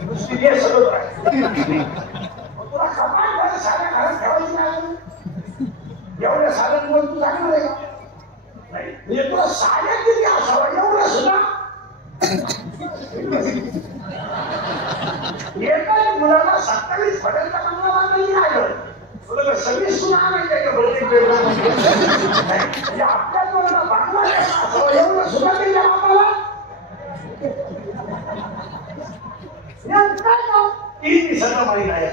नुसती हे सगळं तुला कमाल झालं साध्या घरात ठेवायची नाही एवढ्या साध्यांवर तू जाणार आहे का नाही म्हणजे तुला साड्या किती असावा एवढं सुद्धा एकाच मुलाला 27 पर्यंत कमला नाही आलं तुला सगळी सुना माहिती आहे का प्रत्येक म्हणजे आपल्याच मुलाला बांगला असावा एवढं सुद्धा त्यांच्या बापाला 3 दिवसाचा महिना आहे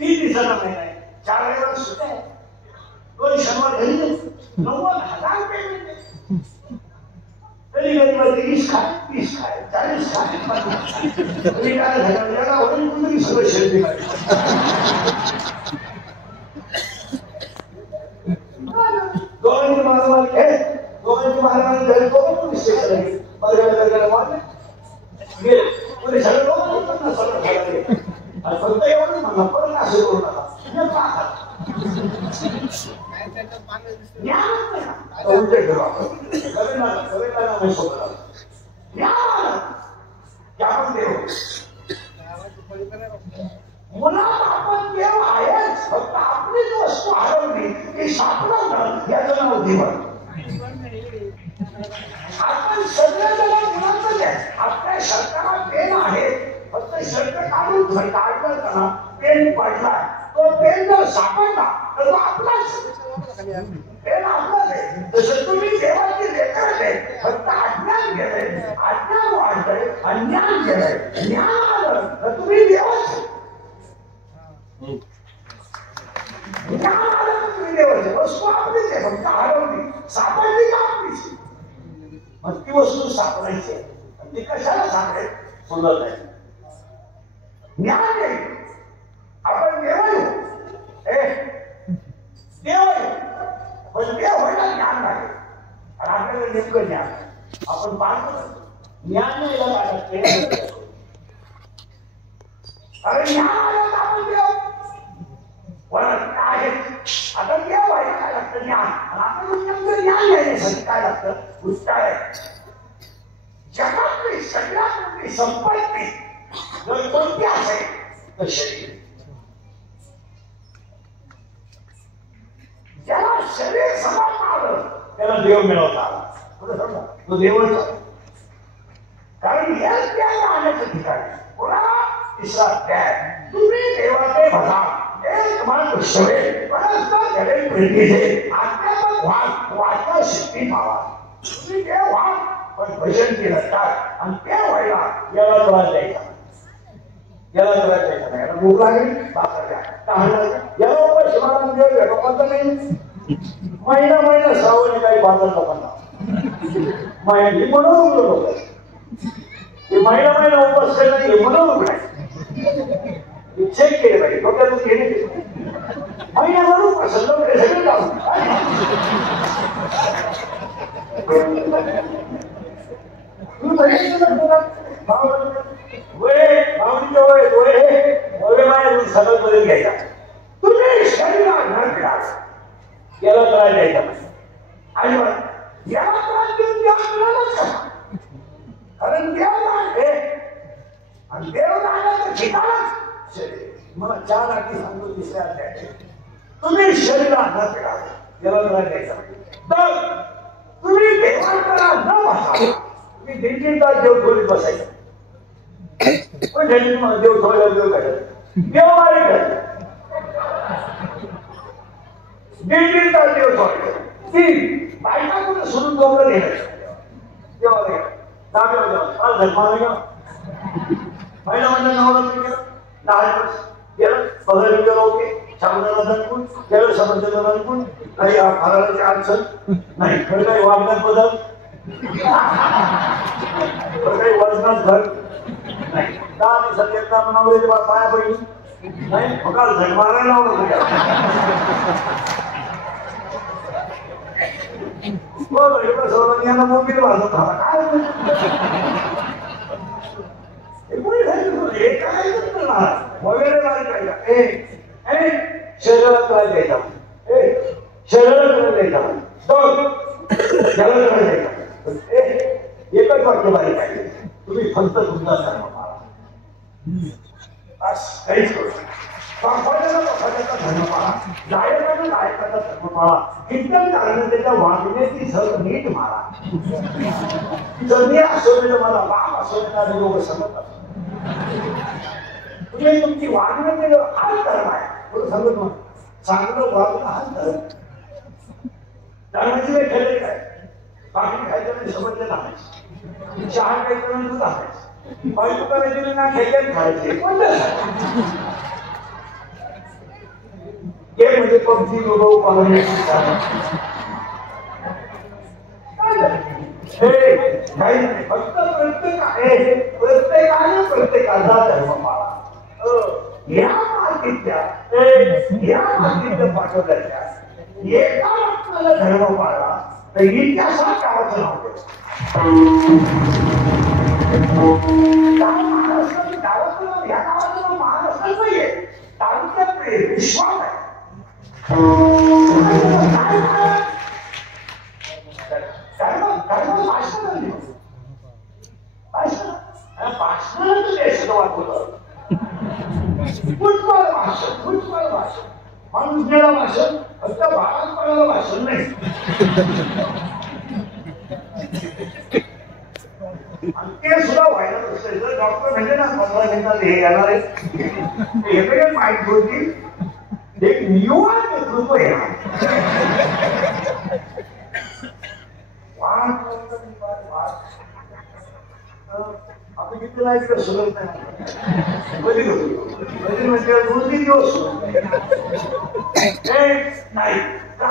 3 दिवसाचा महिना आहे 4 रविवार सुट्ट्या आहे 2 शनिवार घरी 90,000 रुपये मिळते तरी गरीबाची 20 खाय 30 खाय 40 खाय तरी काय झालं याला वडील कुठेही सगळं शेती दोघांची मारामारी आहे दोघांची मारामारी झाली दोघं निश्चित झाली गेले पुढे सगळं लोक सगळं झालं फक्त एवढं म्हणा परत असं करू नका मुलात आपण देव आहेच फक्त आपलीच वस्तू हरवली की सापडवणं याचं नाव जीवन आपण सगळ्याजण मुलांच आहे आपल्या शर्टाला पेन आहे फक्त शर्ट काढून काढलं ना पेन पडला तो पेन जर सापडला तर तो आपलाच पेन आपलाच आहे जसं तुम्ही देवाची लेकर आहे फक्त अज्ञान गेलंय अज्ञान वाढलंय अज्ञान गेलंय ज्ञान आलं तर तुम्ही देवाच ज्ञान आलं तर तुम्ही देवाचे वस्तू आपलीच आहे फक्त हरवली सापडली का आपलीच मग ती वस्तू सापडायची ती कशाला सापडेल सुंदर नाही ज्ञान आहे आपण देव येऊ देव येऊ पण देव व्हायला ज्ञान नाही आणि आपल्याला नेमकं ज्ञान आपण पाहतो ज्ञान यायला लागत अरे ज्ञान आलं तर आपण देव आहे आता देव व्हायला काय लागतं ज्ञान आणि आपल्याला नेमकं ज्ञान घ्यायसाठी काय लागतं उत्तर आहे जगातली सगळ्यात मोठी संपत्ती जर कोणती असेल तर शरीर ज्याला शरीर समजता आलं त्याला देव मिळवता आला तो देवच कारण याच त्याग राहण्याचं ठिकाण पुन्हा तिसरा त्याग तुम्ही देवाचे भजा एक मान शवे परस्पर घडे प्रीतीचे आत्म्यात्मक वाचता शक्ती पावा तुम्ही देव व्हा पण भजन केलं काय आणि ते व्हायला याला त्रास द्यायचा याला त्रास द्यायचा नाही याला भूक लागेल भाकर द्या तहान लागेल याला पैसे मागून देव लोकांचा नाही महिना श्रावणी काही बाजार लोकांना महिना म्हणून उघडत होत महिना उपास केला नाही म्हणून उघडाय चेक केले पाहिजे डोक्यातून केले महिना म्हणून पसंत सगळे जाऊन सगळं घ्यायचा तुम्ही शरीरात याला त्रास द्यायचा आणि याला त्रास देऊन कारण देव आहे आणि देव राहण्याचं ठिकाणच शरीर मला 4 आठी सांगतो तिसऱ्या अध्यायात तुम्ही शरीरात न फिरा याला त्रास द्यायचा तर तुम्ही देवाला न बसा तुम्ही 1.5 तास देव खोलीत बसायचं पण देव थोड्या देव काढत देव मारे करत 1.5 तास देव सोडायचं 3 बायका कुठे सोडून जमलं गेलं देवाला गेलं दाबेवर जाऊ आज धर्माला गेला पहिला म्हणजे नवरात्री गेलं 10 दिवस गेलं पगारी गेलं ओके शामदाला दणकून गेलं समजलं दणकून काही फराळाची अडचण नाही खरं काही वागण्यात बदल काही वजनात घट नाही 10 दिवसात एकदा नवऱ्याचे पाया पडली नाही मग झट मारायला लावलं सर्वांना मोबाईल वाजत राहा काय वगैरे शरीराला त्रास द्यायचा शरीराला त्रास द्यायचा त्याला त्रास द्यायचा एकच वाक्य बारीक आहे फक्त तुमचा धर्म पाळा. बस काहीच करू पक्षाचा धर्म पाळा, गायकाचा धर्म पाळा. कीर्तन कारण त्याच्या वागण्याची झक नीट मारा. जमी असो मला बाप असो लोक समजत असो म्हणजे तुमची वागणं हाच धर्म आहे. थोडं सांगत मग चांगलं वागणं हाच धर्म. धर्माची वेळ खेळले काय बाकी खायचं समजलं थांबायचं, चहा खायचं तू थांबायचं, बायको करायची ना खेळले खायचे ते म्हणजे पबजी फक्त प्रत्येकाचा धर्म पाळा. या मातीच्या पाठवल्याच्या एका आपल्याला धर्म पाळला तर इतिहासात गावाचं नाव गावाचं नाव ह्या गावाचं नाव महाराष्ट्रात नाहीये, तालुक्यात विश्वास आहे. माणूस गेला भाषण फक्त भारत पडायला भाषण नाही. आणि ते सुद्धा व्हायला नसतं. जर डॉक्टर म्हणजे ना 15 मिनिटात हे येणार आहे माहिती होती एक युवा नेतृत्व येणार. आपण किती लाईक सुरत नाही म्हणजे 2-3 दिवस नाही का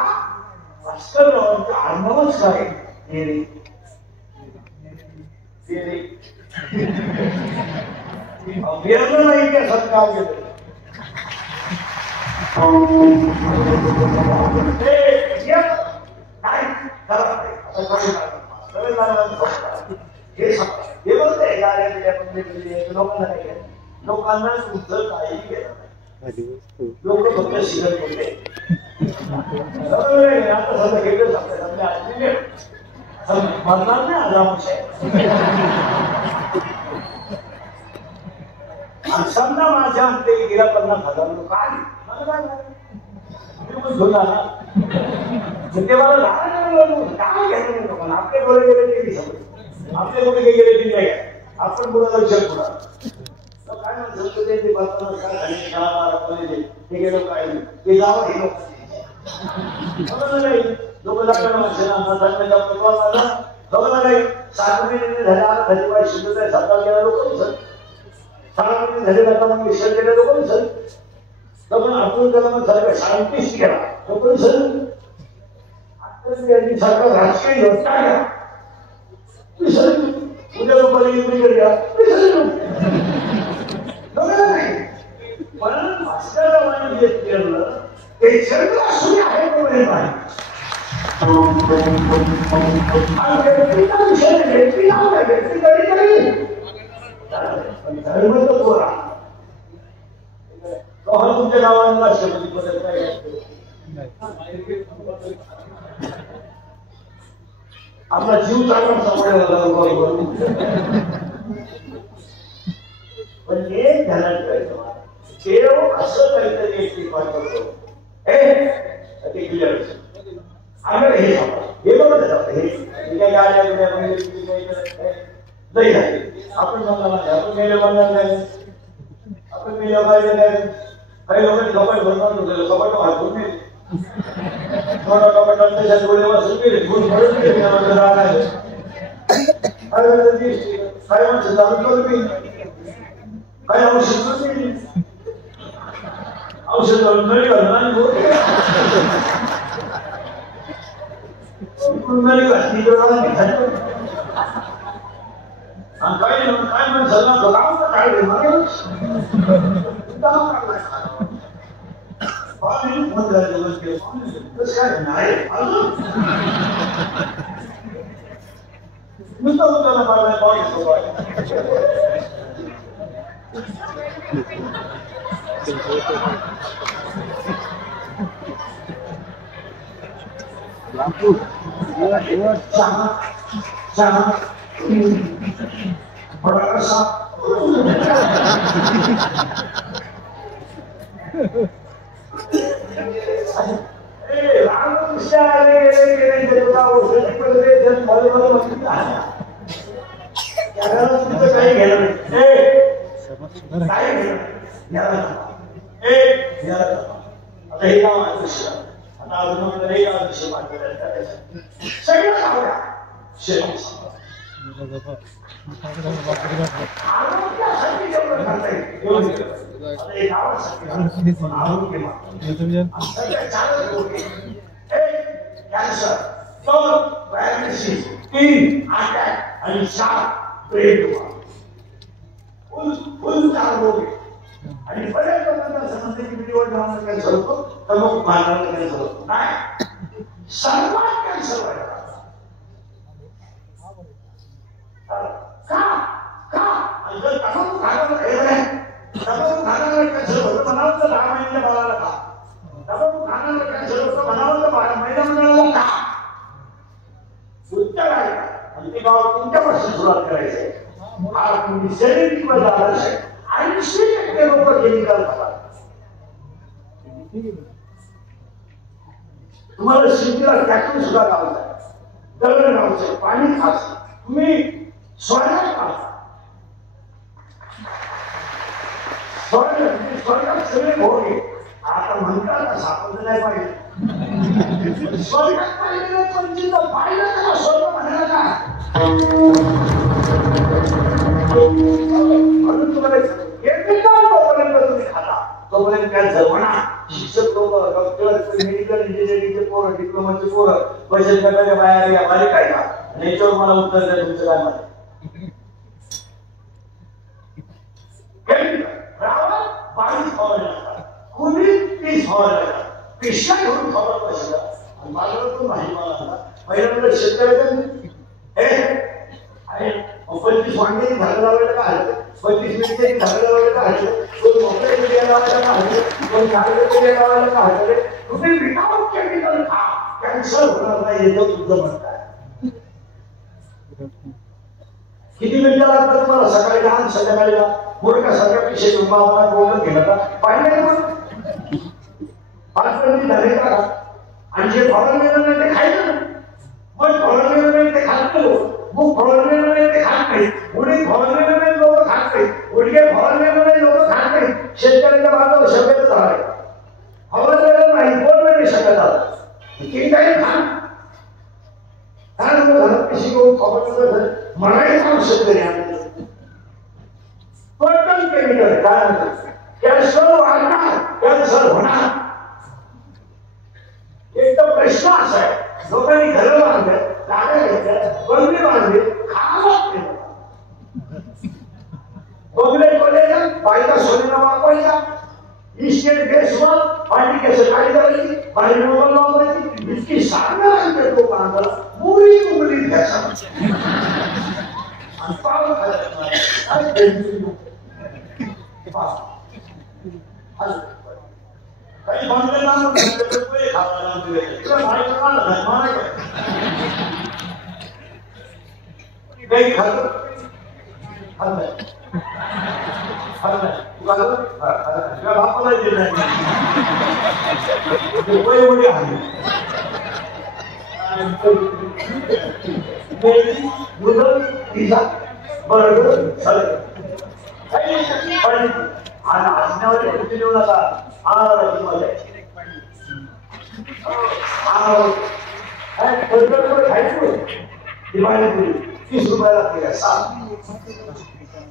अर्णवच काय अभियान नाही की असं काम केलं. हे बोलते लोकांना तुमचं काही केलं नाही. लोक फक्त शिकत होते. आता सध्या घेतलं म्हणणार नाही आरामश समजा माझ्या अंते गेल्या 50,000 लोक आली ते मला लहान काय घ्यायचं लोकांना आपले बोले गेले ते समज आपले कुठे गेले की नाही आपण कुणाला विचार कुणा काय म्हणतो ते बातम्या काय ते गेलो काय ते जावं हे लोक नाही 7 महिने झाल्या घरी शिकत आहे 7 गेला लोक दिसत 6 महिने झाले आता मग विसर्जन केलं लोक दिसत तर अब्दुल कलाम साहेब सायंटिस्ट केला लोक दिसत. सरकार राजकीय योजना घ्या उद्या लोकांना इंग्रजी घ्या नाही पण भास्कररावांनी जे केलं ते सर्व असू आहे कोणी नाही. तुमच्या गावांना आपला जीव चालून सापडायला पण एक ध्यानात ठेवायचं देव असं काहीतरी एक पाठवतो ते क्लिअर आम्ही हे बघत हे काय नाही आपण आपण गेले बनणार नाही आपण गेल्या पाहिजे नाही. काही लोकांनी कपाट बनवून होते कपाट वाचून नाही थोडा कपाट त्याच्यात गोळे वाचून गेले गुण पडून गेले काही माणसं चालू करून गेली काही औषध गेली औषध नळी घालून नळी घातली काय माणसाला काय बड़ा कसा रामकृष्ण आले गेले देवता औषधी पडले जन मला म्हणते काही घेणं नाही काय घेणं आता हे नाव अदृश्य आता अजून हे अदृश्य मात्र सगळं आवडा आरोग्यासाठी जेवढं करता येईल आता एक आवश्यक आरोग्य कॅन्सर 2 डायबिटीस 3 अटॅक आणि 4 ब्रेन फुल 4 रोग आणि बऱ्याच लोकांना समजते की निवड नावानं कॅन्सर होतो तर मग मानवाला कॅन्सर होतो नाही सर्वात कॅन्सर व्हायला का आणि जर तमाम खाण्याला खायला नाही तमाम खाण्याला कॅन्सर होतं म्हणावं तर 10 महिन्याच्या बाळाला खा तमाम खाण्याला कॅन्सर होतं म्हणावं तर 12 महिन्याला खा उत्तर आहे आणि ते गाव तुमच्यापासून सुरुवात करायचंय हा तुम्ही शरीर बदल 80% लोक केमिकल खातात तुम्हाला शेतीला टॅक्टर सुद्धा लावायचा दगड लावायचं पाणी खायचं तुम्ही स्वर्गात खाता स्वर्गात सगळे भोग आहे आता म्हणतात सापडलं नाही पाहिजे स्वर्गात पाहिजे पण जिथं पाहिलं त्याला स्वर्ग म्हणायला काय म्हणून तुम्हाला तोपर्यंत तुम्ही खाता तोपर्यंत कॅन्सर म्हणा शिक्षक लोक डॉक्टर मेडिकल इंजिनिअरिंगचे पोरं डिप्लोमाचे पोरं बचत गटाच्या बाहेर या बारीक आहे का आणि याच्यावर मला उत्तर द्या तुमचं काय म्हणत बारीक फवारणी लागतात कुणी 30 फवारणी लागतात पेशा घेऊन फवारत बसला आणि माझ्यावर तो माहिती मला पहिल्यांदा शेतकऱ्याचं हे 25 वांगे झाडं लावायला का हरकत 25 मिनिटे झाडं लावायला का हरकत 2 मोकळे बिया लावायला का हरकत 2 झाडं बिया लावायला का हरकत तुम्ही विदाउट केमिकल खा कॅन्सर होणार नाही याचं तुझं म्हणताय किती मिनिटं लागतात तुम्हाला सकाळी लहान संध्याकाळी मोठ्या सगळ्या पेशे तुम्हाला बोलत घेणार पाहिजे मग 5 मिनिट झाले का आणि जे फवारलेलं नाही ते खायचं मग फवारलेलं नाही ते खात नाही मग फवारलेलं नाही ते खात नाही उडी फवारलेलं नाही लोक खात नाही उडके फवारलेलं नाही लोक खात नाही शेतकऱ्याच्या बाजूला शब्द झालाय फवारलेलं नाही कोण नाही शकत आला की काही खा झालं कशी घेऊन फवारलेलं झालं म्हणायचं शेतकरी टोटल केमिकल काय कॅन्सर वाढणार कॅन्सर होणार एक तर प्रश्न असा आहे लोकांनी घरं बांधले जागा घेतल्या बंगले बांधले खावत बंगले कोल्याच्या बाईला सोनेला वापरायचा इस्टेट बेसवर पाणी केस काढी करायची बाहेर मोबाईल वापरायची इतकी सांगणार लोक बांधला मुली मुली घ्यायचा आणि पाव काही बांधले ना काही खात बापाला ₹30 लागते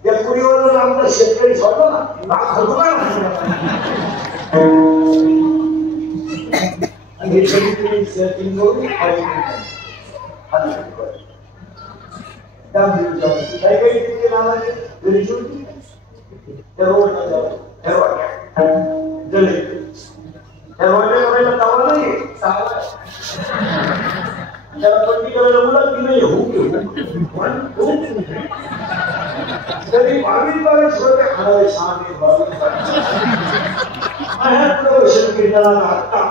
या पुरीवर आमचा शेतकरी सोडला ना तरी 22 श्रोते खाणारे सांगे 22 कीर्तनाला आता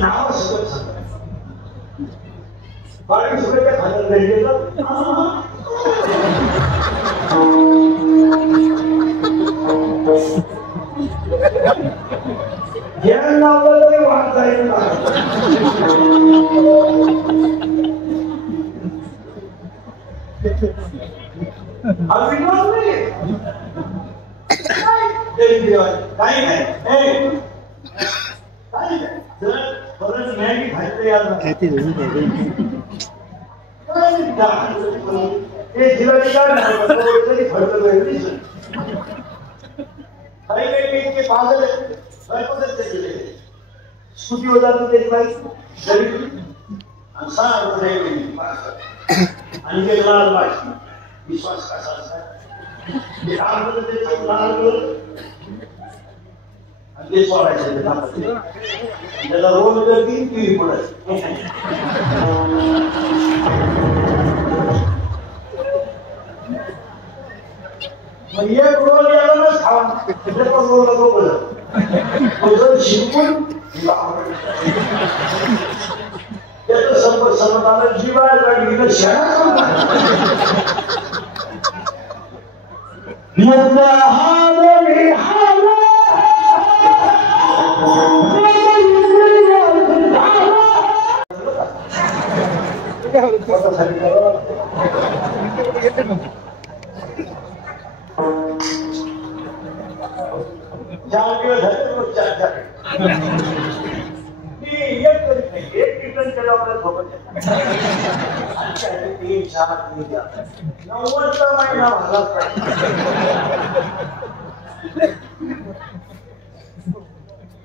नाव बाकी सगळं खाण्यात राहिलेलं ज्ञान लावलं तरी वाट जाईल ना. काही नाही परत मॅगी खायचं यार ते जीवाची काय नाही फडकलं काही काही इतके पागल स्कूटी होता त्याची बाईक आणि सांग आणि ते लाल बाई विश्वास कसा असतात आणि ते सोडायचं त्याला रोल करतील टीव्ही पडत एक रोल याला ना खावा रोल नको पडत शिकून त्याचं समज आलं जीवाला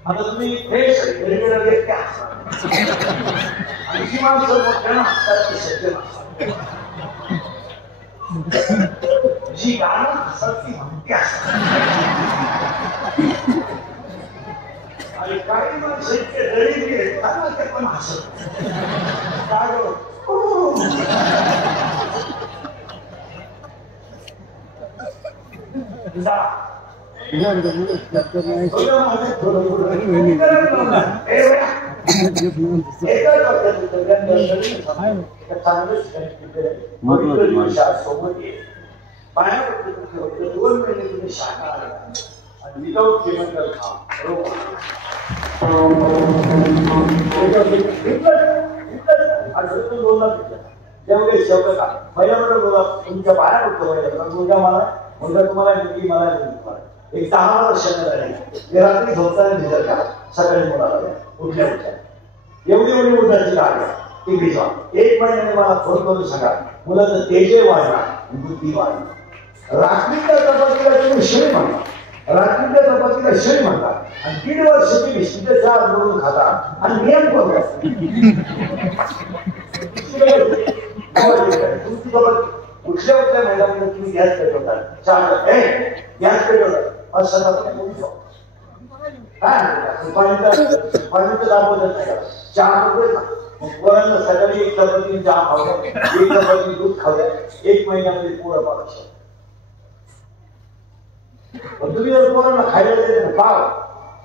आता तुम्ही फ्रेश जी गाणं हसत ती म्हणते आणि काही माणसं इतके दरिद्री आहेत ते पण हसत जेवढे शेवट पहिल्या बोला तुमच्या पाया पडतो मुलगा मला मुलगा तुम्हाला मुलगी मला एक 10 वर्षांना झाले ते रात्री झोपताना दिसत का सकाळी मुलाला उठल्या एवढी एवढी उठायची गाडी ती भिजवा 1 महिन्याने मला फोन करून सांगा मुलाचं तेजे वाढणार बुद्धी वाढणार रात्रीच्या चपातीला तुम्ही शेळी म्हणता रात्रीच्या चपातीला शेळी म्हणता आणि 1.5 वर्ष तुम्ही सिद्ध चार म्हणून खाता आणि नियम कोण तुमची सोबत कुठल्या कुठल्या महिन्यामध्ये तुम्ही गॅस पेटवता चार गॅस पेटवतात असं पाणीचं दाखवत नाही चहा पोरांना सकाळी 1 चपाती चहा खावल्या 1 चपाती दूध खावल्या 1 महिन्यामध्ये पोरं पाहू शकतो तुम्ही जर पोरांना खायला देते ना पाव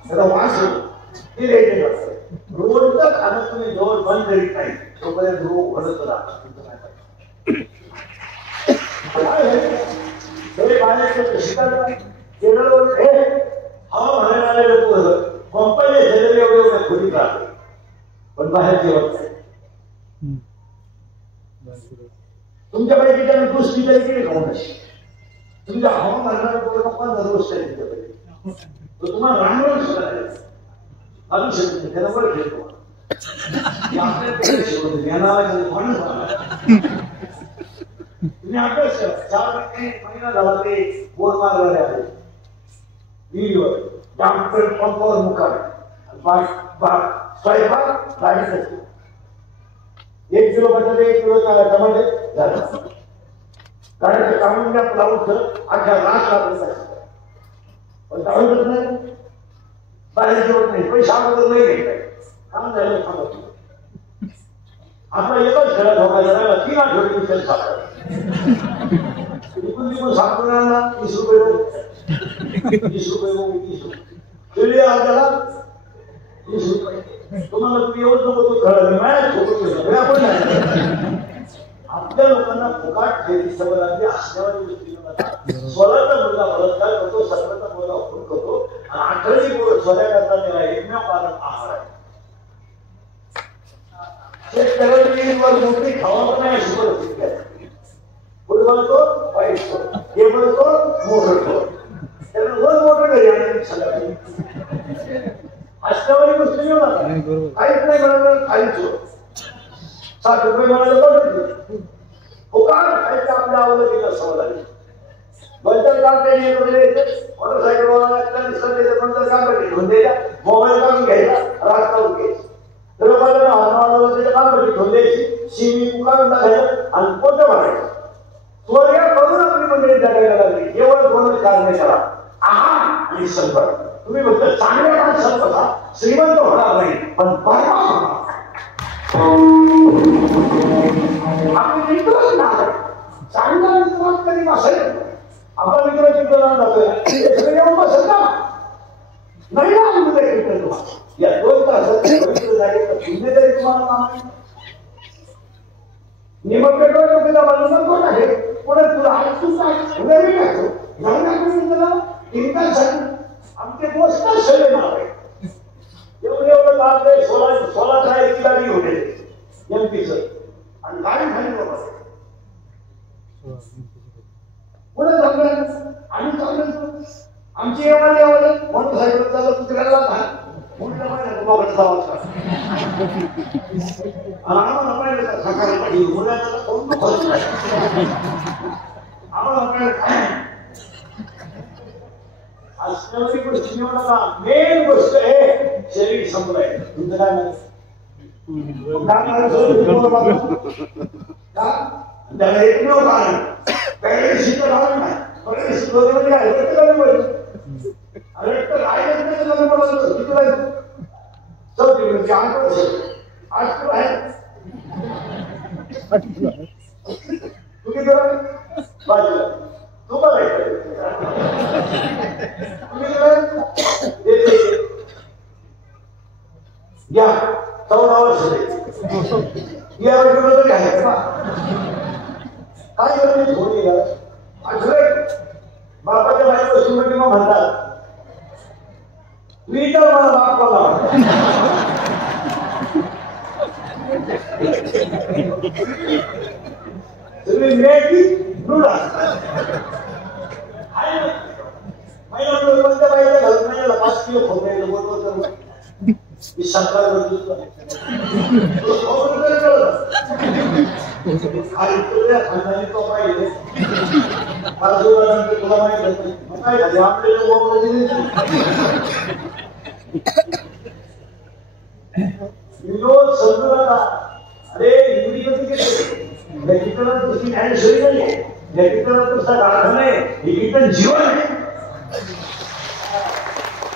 त्याला वास ते रेटे रोजचं खाणं तुम्ही जवळ बंद करीत नाही तोपर्यंत रोग घडत राहतात खोलीत राहतो पण बाहेर जेवत नाही तुमच्याकडे त्याने गोष्टी तरी केली खाऊन अशी तुमच्या हवामानाला रोज तुम्हाला रांगवून सुद्धा अजून शकत त्याला वर घेतो तुम्ही अभ्यास 4 महिना झाला ते बोर मारणारे आले विहिरीवर डॉक्टर पंपावर मुकावे स्वयंपाक गाडीत असतो 1 किलो बटाटे 1 किलो टमाटे झालं गाडीचं काढून द्या लावून अख्या रात लागत पण जाऊनच नाही बाहेर जेवत नाही पैसा अगोदर नाही घ्यायचा काम झालं थांबत आपला एकच घरात ठोकायला 3 आठवडे विचार सापडला तिकून सापडणारा 30 रुपये 30 रुपये खेळले आजाला 30 रुपये तुम्हाला तुम्ही एवढं नको तो खरं नाही आपण नाही आपल्या लोकांना फुकाट खायची सवय लागली असल्यावर गोष्टी स्वराचा मुलगा बलात्कार करतो, सत्राचा मुलगा खून करतो आणि 18ची पोरं स्वरा करता त्याला एकमेव कारण आहार आहे. शेतकऱ्यांवर मोठी खावा नाही अशी परिस्थिती आहे. फुटबॉल तो पाहिजे हे म्हणतो मोटर तो त्याला वर मोटर घरी आणि सगळं असल्यावर गोष्ट घेऊ नका. काहीच नाही मिळालं काहीच 7 रुपये मिळालं फुकाट खायचं आपल्या आवडीला सवय लागली. बंदर काम त्यांनी मोटरसायकल बंदर काम घेऊन द्यायचा, मोबाईल काढून घ्यायचा, रात काढून घ्यायचं, काम घेऊन द्यायची, शिवी काढून टाकायचं आणि पोट भरायचं. स्वर्ग करून आपली मंडळी जगायला लागली. एवढं दोन कारण करा आहार आणि संपत. तुम्ही फक्त चांगल्या माणसाला बघा, श्रीमंत होणार नाही पण बर्बाद होणार. आपली मित्रच नाही चांगला मित्र कधी बसायचं. आपण मित्र चिंतनाला जातोय येऊन बसत ना नाही ना मित्र कीर्तन या 2 तासात पवित्र जागेत पुण्य तरी तुम्हाला काम निमक पेटवायचं तुला बाजूला कोण आहे पुढे तुला उद्या मी टाकतो त्याला 3 तासासाठी आमचे पोस्ट सगळे नाव आहे. एवढं काम आहे. 16 एक गाडी होते एमपीच आणि गाडी खाली बाबा पुढे चांगलं आम्ही चांगलं आमची एवढी आवड मोटरसायकल चालू कुत्र्याला मोठ्या महिन्यात बाबाचा आवाज आम्हाला पाहिजे सकाळी पाहिजे मुलाला कोण आम्हाला असणारी गोष्ट घेऊ नका. मेन गोष्ट आहे शरीर संपलंय. तुमचं काय त्याला एकमेव कारण पॅरेंट्स राहणार नाही. पॅरेंट्स बरोबर काय रक्त रक्त राहिलं आहे तू किती बाजूला तू बघायचं घ्या 14 वर्ष या वेळेला घ्यायचं ना काय करते थोडी बापाच्या बायको श्रीमती मग म्हणतात मी तर मला बाप बोला तुम्ही मेकी रुडा महिन्याच्या बाईला घालून महिन्याला 5 किलो खोबऱ्याला बोलवत मी सरकार खानदानी तो पाहिजे तुला माहिती काय झाले आपल्याला विनोद समजू नका. अरे हिंदी कधी घेतली कीर्तनात दुसरी न्याय शैली नाही आहे. या कीर्तनात नुसता कारखाना आहे. हे कीर्तन जीवन आहे.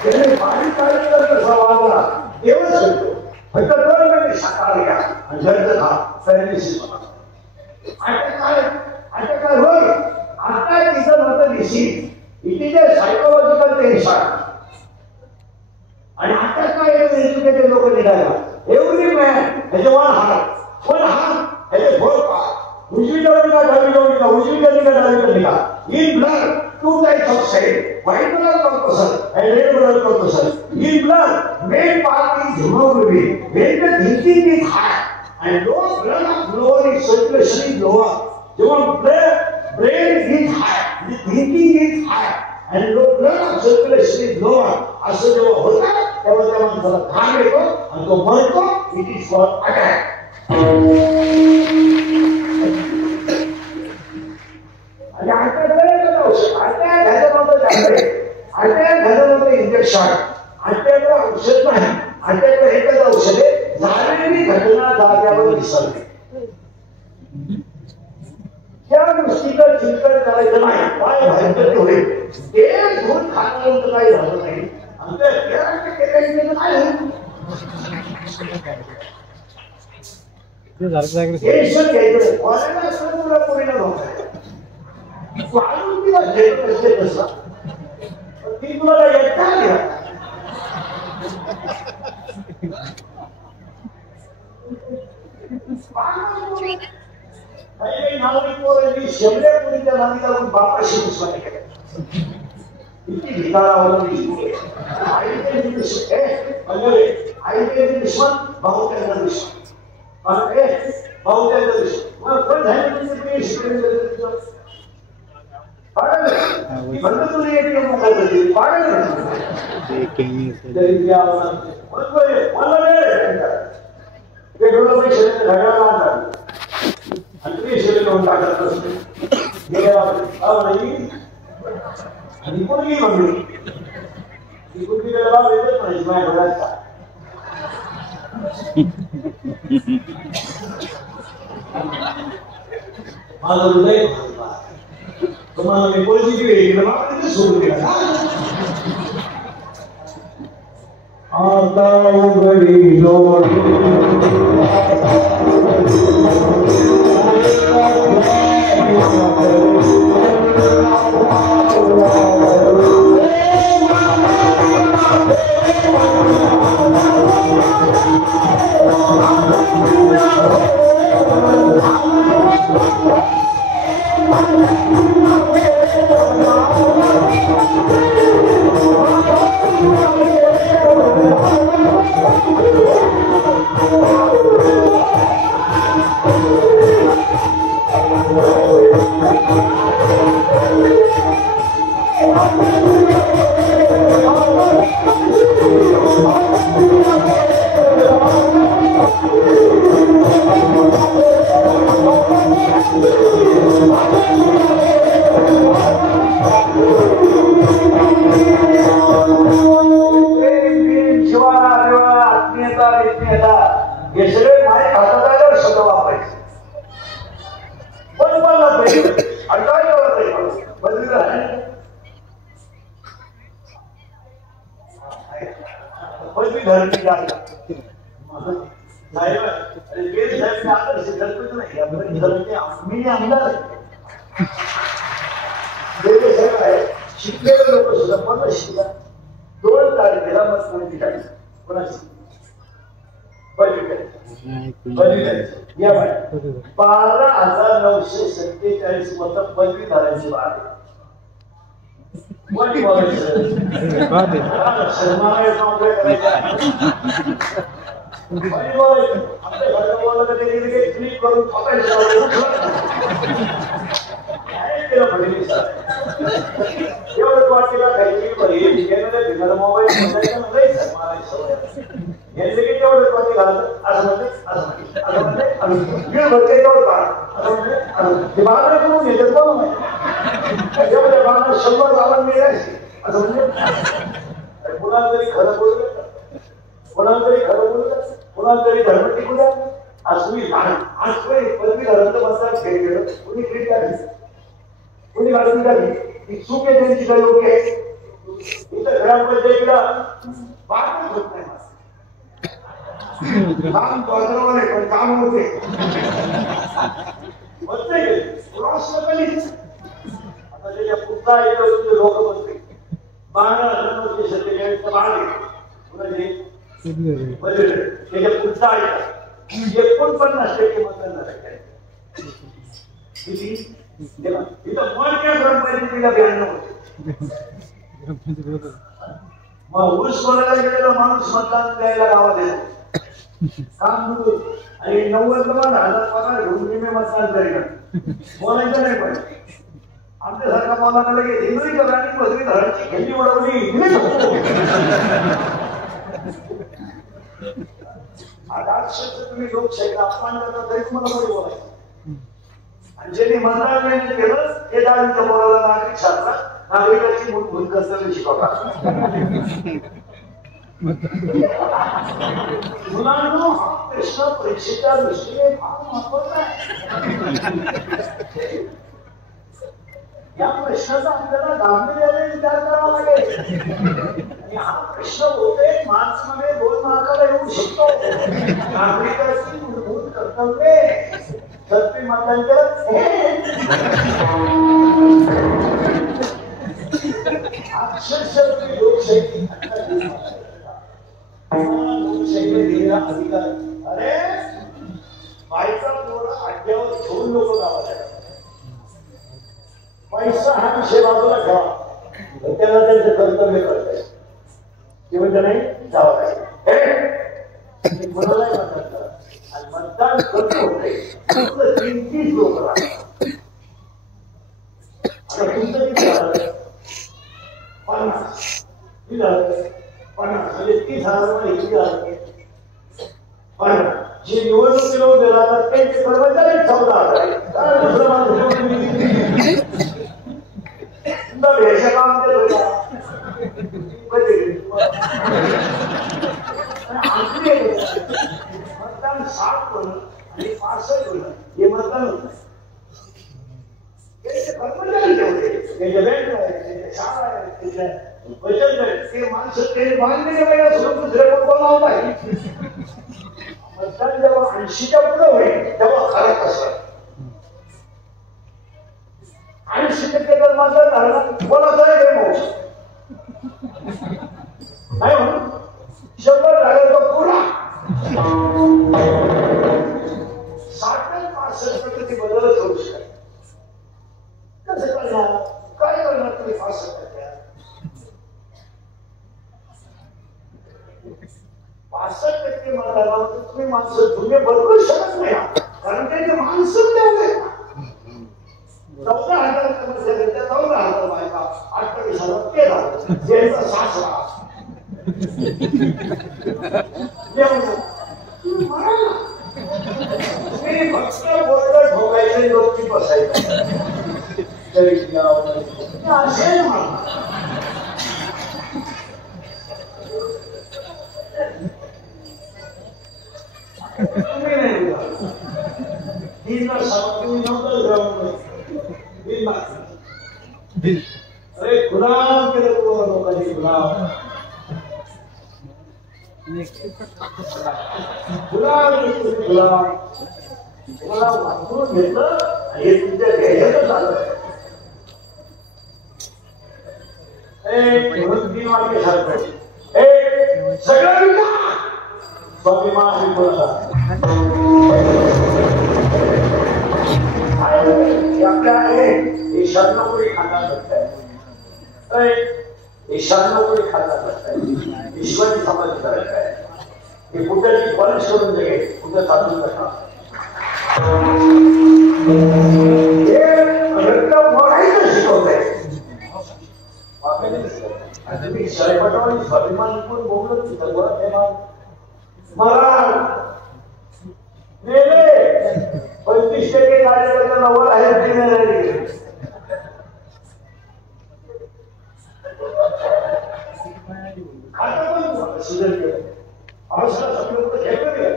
त्याने बारीक बारीक कसा वागला तेवढंच करतो. फक्त 2 मिनिट शाकाहारी घ्या आणि जड खा पॅरेलिसिस बघा. आता काय होय आता तिचं मत disease it is a psychological tension. आणि आता काय एज्युकेटेड लोक निघाला एव्हरी मॅन ह्याचे 1 हार्ट 1 हार्ट ह्याचे 4 पार्ट उजवीकडे का डावीकडे का उजवीकडे का डावीकडे का in blood 2 types of cell white blood corpuscle and red blood corpuscle. In blood main part is hemoglobin. When the thinking is high and low blood flow is circulation is lower. When brain is high the thinking is high and low blood circulation is lower. असं जेव्हा होतं तेव्हा त्या माणसाला घाम येतो आणि तो मरतो. It is called attack. आणि अटॅक इंजेक्शन अटॅकला औषध नाही. अटॅकला एकच औषध आहे झालेली घटना जाग्यावर विसरणे. त्या गोष्टीचं चिंतन करायचं नाही. काय भयंकर होईल ते दूध खाण्यावर काही झालं नाही. नागरिक पोरांनी शेवड्या पोरीच्या नादी लागून बापाशी दुश्मनी केली. इतकी भिकारावाला आईचे दुश्मन भाऊ त्यांचा दुश्मन भाऊ त्यांचा दुश्मन मग पण झाले शिकले बंद तुला येते मोबाईल पाडलं तरी ते डोळं पैसे घड्याला आणतात आणि ते शेले लावून टाकत आणि कोणी म्हणली ती कुठली वेळेला येतच नाही माझ्या घरात माझं हृदय तुम्हाला मी पॉझिटिव्ह सोडून दिला आता उघडी शिकलेले लोक सुद्धा मला शिकला 2 तारखेला मग कोणाची 12,947 मत पदवीधाऱ्यांची वाढ एवढंच वाटेला काही मोबाईल तेवढंच वाटे घालत असं म्हणते असं म्हणते तेवढं बाबा करून घेतात बघ एवढ्या बाबा 100 बाबा मिळाले असं म्हणजे कुणाला तरी खरं बोलू कोणाला तरी खरं बोलू कोणाला तरी धर्म टिकू द्या आज पदवी धर्म मतदान खेळ केलं कोणी क्रीड काढली कोणी गाडी काढली ही चूक आहे त्यांची काय योग्य आहे इथं ग्रामपंचायतीला बातच होत नाही काम बदलवलं आहे पण काम होते आता त्याच्या पुढचा लोक बनते 12,947 त्याच्या पुढचा आहे 49% मतदान झालं किती इथं मोठ्या ग्रामपंचायतीला 92 मग ऊस बोलायला गेलेला माणूस मतदान द्यायला गावात येतो काम आणि 90,000 पगार घेऊन मी मतदान करेन बोलायचं नाही पण आमच्यासारखा बोलायला लगेच हिंदवी आणि पदवी धराची खेळी उडवली आता तुम्ही लोकशाहीला अपमान करता तरी तुम्हाला मध्ये बोलायचं आणि ज्यांनी मंत्रालयाने केलं हे दावीच्या बोलायला नागरिक शास्त्रात नागरिकाची मूलभूत कर्तव्य शिकवतात मुलांनो हा प्रश्न परीक्षेच्या दृष्टीने फार महत्वाचा आहे या प्रश्नाचा आपल्याला गांभीर्याने विचार करावा लागेल आणि हा प्रश्न होते मार्क्समध्ये 2 मार्काला येऊ शकतो नागरिकाची मूलभूत कर्तव्ये सत्य मतदान करत अक्षरशः लोकशाही लोकशाहीने दिलेला अधिकार अरे बायचा पोरं अड्ड्यावर घेऊन लोक गावाला विषय बाजूला ठेवा, त्याला त्यांचं कर्तव्य करताय ते म्हणजे नाही जावं काय म्हणालाय म्हणतात. आणि मतदान कमी होते 30 लोक राहतात. आता तुमचं किती झालं? 50 किती झालं? 50 म्हणजे 30,000 किती झालं? पण जे निवडणुकीला उभे राहतात त्यांचे कर्मचारी 14,000 दुसरं माणूस भेटचं काम केलं मतदान 60 होणं आणि 65 होणं हे मतदान होत नाही. त्यांचे कर्मचारी ठेवले, त्यांच्या बँक आहेत, त्यांच्या शाळा आहेत, त्यांच्या बचत आहेत, ते माणसं ते बांधलेले वेळा सोडून दुसरे पण बोलावं नाही. मतदान जेव्हा 80च्या पुढे होईल तेव्हा खरं कसं 80% जर मतदान झालं कोणाचा नाही म्हणून 100 झाले तो पुरा 60-65% बदलच होऊ शकत. कसं करणार? काय करणार तुम्ही 65%? 65% मतदानावर तुम्ही माणसं तुम्ही बदलू शकत नाही, कारण त्यांचे माणसं तेवढे 14,000 कर्मचारी, 14,000 बायका, 28,000 ते झालं ज्यांचा सासरा तुम्ही फक्त बोललं ठोकायचे लोकची बसायचं तरी असे म्हणा. तुम्ही नाही तुम्ही नव्हतं ग्राउंड अरे गुलाम केलं तुम्हाला लोकांनी गुलाम वापरून घेतलं हे तुमच्या ध्येयातच आलं. 3 वाक्य सांगतो. सगळं स्वाभिमान आपल्या ईशान्यपुरी खाना करताय, ईशान्यपुरी खाना करताय, ईश्वरी समाज करत आहे. हे कुठल्याची परीक्ष करून दे, कुठं चालू करणार शिकवत आहे. तुम्ही शाळेपटावर स्वाभिमान बोलत महाराज मेले 25% कार्यकर्ता नव्वद आहे खाता पण सुधार केलं आवश्यक सगळं घेतलं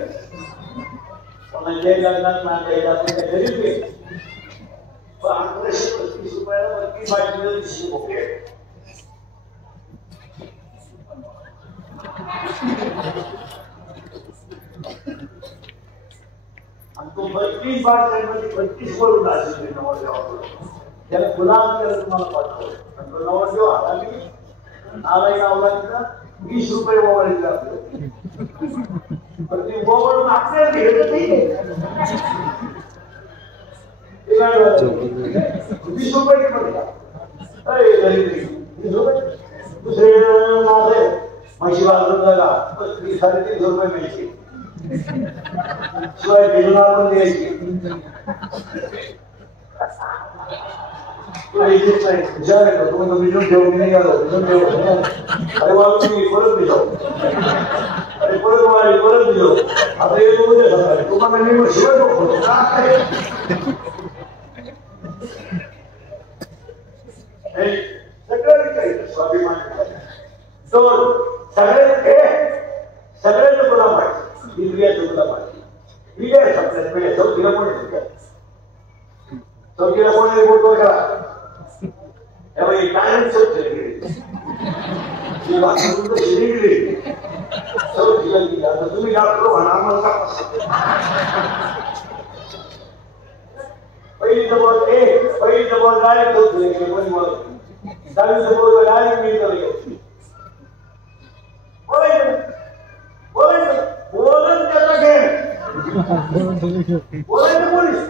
कोणाच्या लग्नात नांदायला आपण त्या घरीच गेलो पण 835 रुपयाला 32 बाटली ओके. आणि तो 32 बाटल्यांमध्ये 32 वरून असेल नवरदेव त्याला गुलाम केलं तुम्हाला पाठवलं. तो नवरदेव हाताने नालायक आवडायचं 20 रुपये ओवाळीचं आपलं पण ते ओवाळून आपल्याला घेत नाही 20 रुपये दुसरे माझे म्हशी बाजून जागा 30-33 रुपये मिळते शिवाय भिजून आपण द्यायची विचार येतो तुम्ही तो भिजून ठेवून निघालो भिजून ठेवू अरे बाबा तुम्ही परत भिजाव अरे परत वाढली परत भिजव आता हे बोलू दे सकाळी तुम्हाला मी मग शिवाय होतो सगळं विचारायचं स्वाभिमान दोन सगळ्याचं गुलाम आहे इंद्रियाचं गुलाम आहे विजय सगळ्यात पहिले चौथीला कोणी चौथीला कोणी बोलतो करा त्यामुळे कायम चौथीला गेली चौथीला गेली आता तुम्ही डॉक्टर म्हणा आम्हाला पहिली बोल पहिली बोल डायरेक्ट चौथीला गेली कोणी बोलत 10वीचं बोल डायरेक्ट मिळतं बोलायचं बोलत त्याचा घेण बोलायचं पोलीस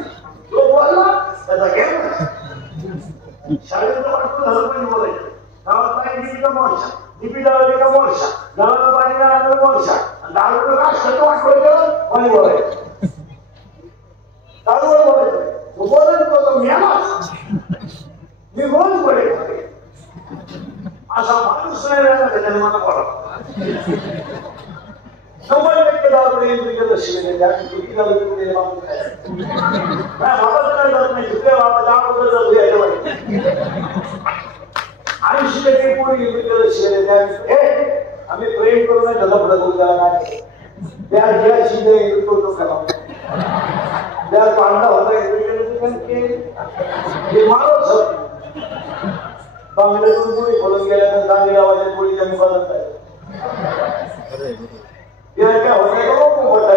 तो बोलला त्याचा घेण शाळेचं वाटतं झालं पाहिजे बोलायचं. गावात पाणी गेली का मोर्चा, डीपी लावली का मोर्चा, गावाला पाणी आलं मोर्चा, दारू राष्ट्राचं वाटवायचं पाणी बोलायचं. दारूवर बोलायचं बोलत तो मेलाच मी रोज बोलायचं. असा माणूस नाही राहिला त्याच्याने मला बोला 90% दारू इंद्रिय शिकले त्याने किती दारू पिले माणूस नाही बाबाचं काय जात नाही तुझ्या बाबाच्या अगोदर जाऊ आणि शिकले कोणी इंद्रिय शिकले त्याने आम्ही प्रेम करू नाही झालं पडत त्याला नाही त्या ज्या शिकले तो करा त्या पांडा होता हे माणूस बांगल्यातून पुढे बोलून गेल्यानंतर गांधी गावाच्या पुढे मुखात आहे काय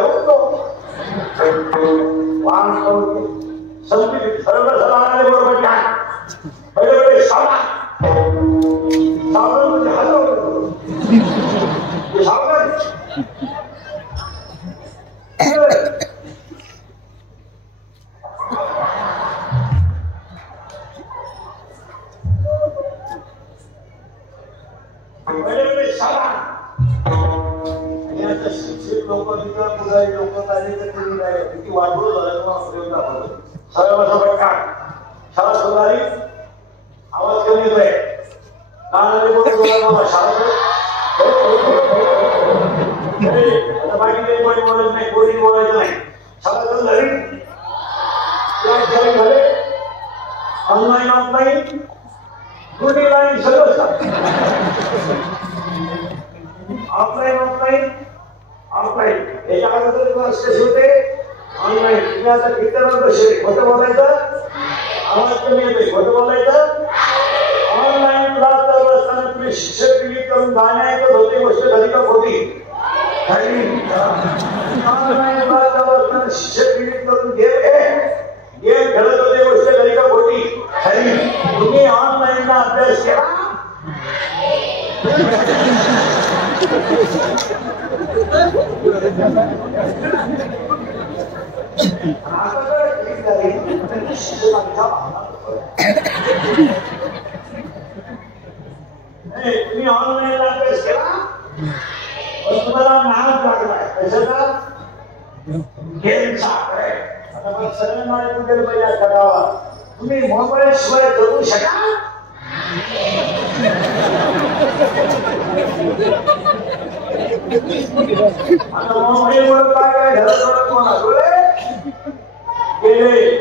होतो वाहन संधी सर्व सलाने बरोबर पहिले पहिले सावधान म्हणजे हलवलं सावधान शिक्षित लोक तिथं पुढारी लोक किती वाढवलं झालं सगळं शाळा सुधारी आवाज कमी येत आहे बाकी काही कोणी बोलत नाही कोणी बोलायचं नाही शाळा चालू झाली झाले ऑनलाईन ऑफलाईन दोन्ही लाईन सगळं ऑफलाईन ऑफलाईन ऑफलाईन याच्या अगोदर क्लास कसे होते ऑनलाईन तुम्ही आता कीर्तनात बसले खोटं बोलायचं आवाज कमी येतोय खोटं बोलायचं ऑनलाईन क्लास चालू असताना तुम्ही शिक्षक क्लिक करून गाणे ऐकत होते गोष्ट खरी का खोटी ऑनलाईन क्लास चालू असताना शिक्षक क्लिक करून गेम खेळत होते गोष्ट खरी का खोटी खरी तुम्ही ऑनलाईनला अभ्यास केला तुम्ही ऑनलाईन अभ्यास केला पण तुम्हाला नाच लागलाय कशाचा गेमचा आता मला सगळं माहिती केलं पाहिजे करावा तुम्ही मोबाईल शिवाय जगू शकाल आता मोबाईलवर काय काय घरात कोणा गेले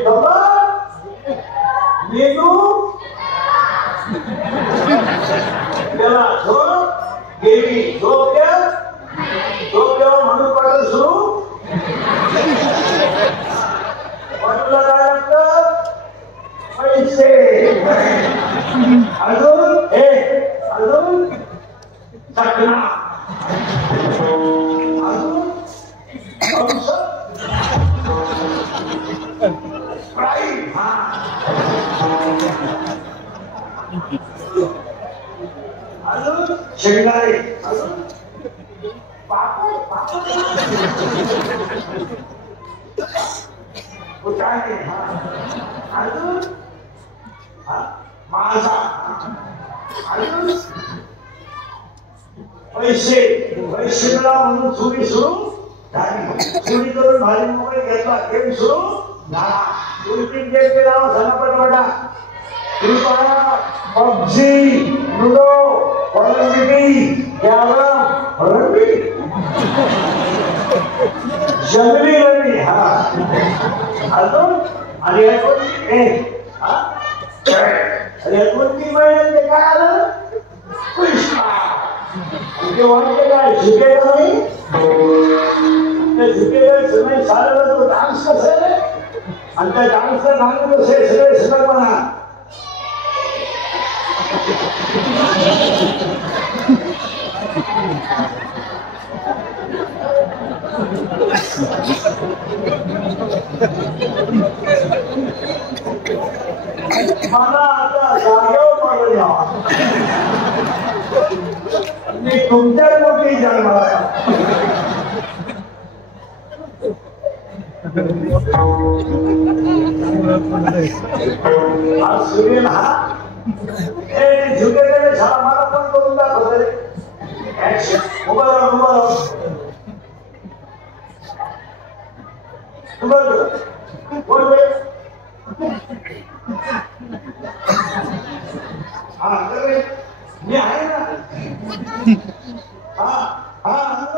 मेनू त्याला झोप गेली झोप म्हणून पाठ सुरू वाटला काय लागतं पैसे अजून अजून चकना अजून अजून शेंगारे अजून अजून माझा अजून पैसे म्हणून चोरी सुरू झाली चोरी करून भारी मोबाईल घेतला गेम सुरू झाला गेम केला झनापट पबजी लुडो जंगली रमी अजून आणि कोणती महिन्यात काय आलं ते वाटते काय झुकेगा नाही ते झुकेगा नाही सारा तो डान्स कसा आहे आणि त्या डान्सचं नाव कसं आहे सगळे सगळं मला आता जागेवर पडलं यावा मी तुमच्या मोठी जन्माला हा सूर्य हा झुकेलेले झाला मला पण करून दाखव रे. उभा राहा उभा राहा. बोल रे. हा रे मी आहे ना. हा हा हा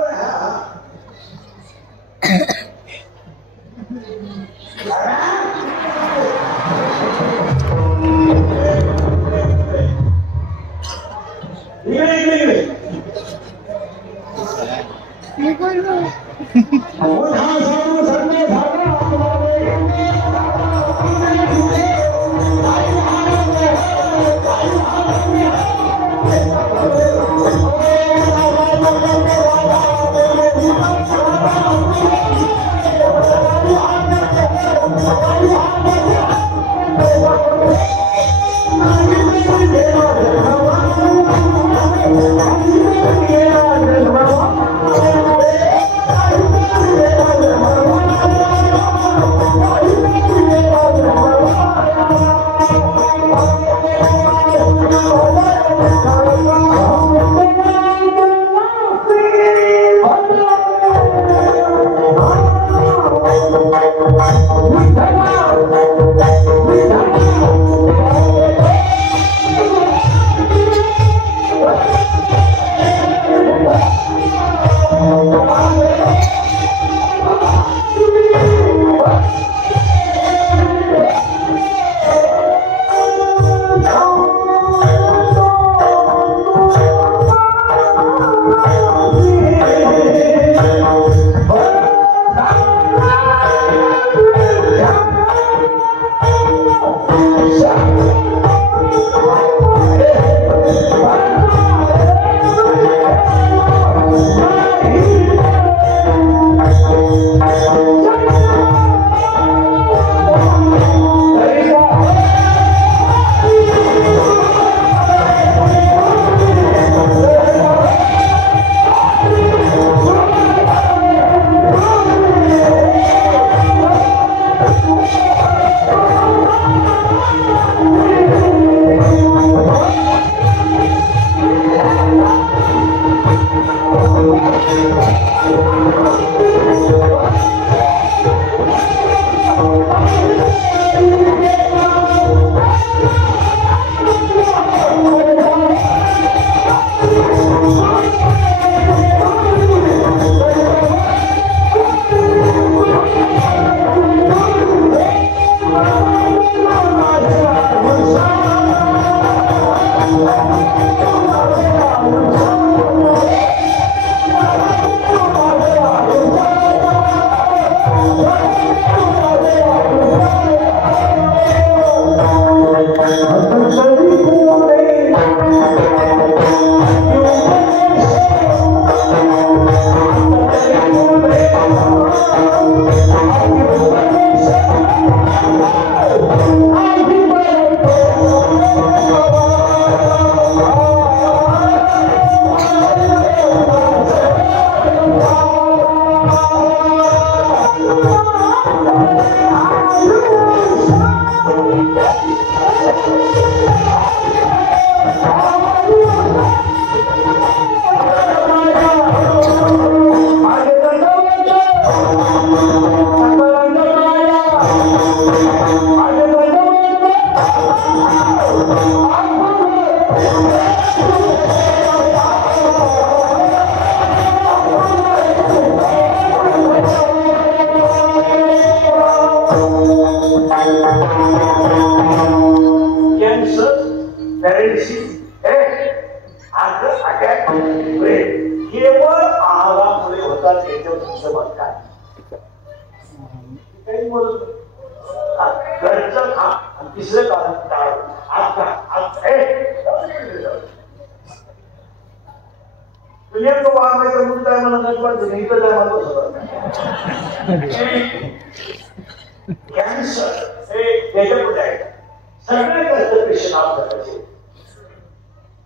केवळ आहारामुळे होतात त्याच्यावर तुमचं मत काय? काही बोलत घरचं खा आणि तिसरं कारण टाळ. नेमकं वागायचं म्हणून काय मला नाही वाटतं इथं काय मला बसवलं. कॅन्सर हे त्याच्यापुढे आहे. सगळे जास्त पेशंट आप करायचे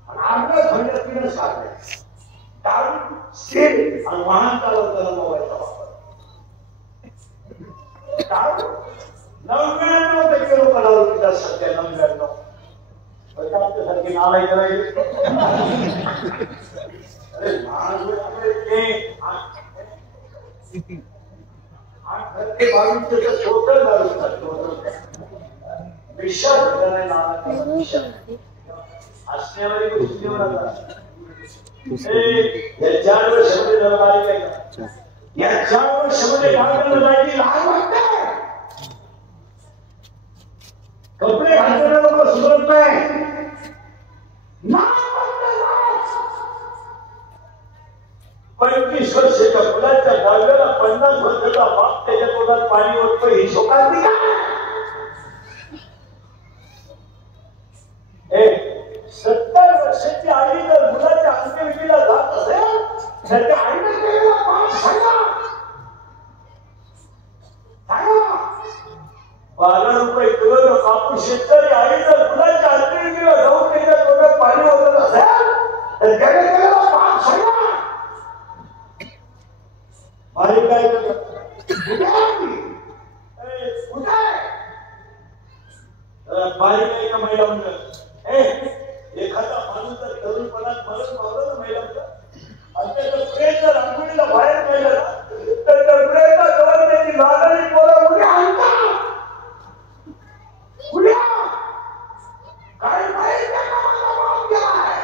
आणि आपल्या खंडतीनच काढले दारू स्टेट आणि वाहन चालवताना मोबाईलचा वापर. दारू 99% लोकांना सध्या 99 की नालायक करायचे अरे असण्यावारी गोष्टी देऊ नका या 4 वर्षामध्ये जबाबदारी काय का या 4 वर्षामध्ये भागायला जायची लहान वाटते कपडे घालताना लोक सुधरत नाही 25 वर्षाच्या मुलाच्या दहाव्याला 50 वर्षाचा बाप त्याच्या तोंडात पाणी ओततो ही शोकांती का 70 वर्षाची आई जर मुलाच्या अंत्यविधीला जात असेल तर त्या आईने केलेला पाप सांगा 12 रुपये किलो कापूस शेतकरी आई जर मुलाच्या अंत्यविधीला जाऊन त्याच्या तोंडात पाणी ओतत असेल तर त्याने केलेला पाप सांगा बारीक काय बारीक आहे का महिला मंडळ एखादा माणूस जर तरुणपणात मरण पावलं ना महिलांचा आणि त्याचं प्रेम जर अंघोळीला बाहेर केलं ना तर त्या प्रेमला जवळ त्याची लागायची पोरं उड्या आणतात उड्या काय माहित त्या कामाला बाप गेलाय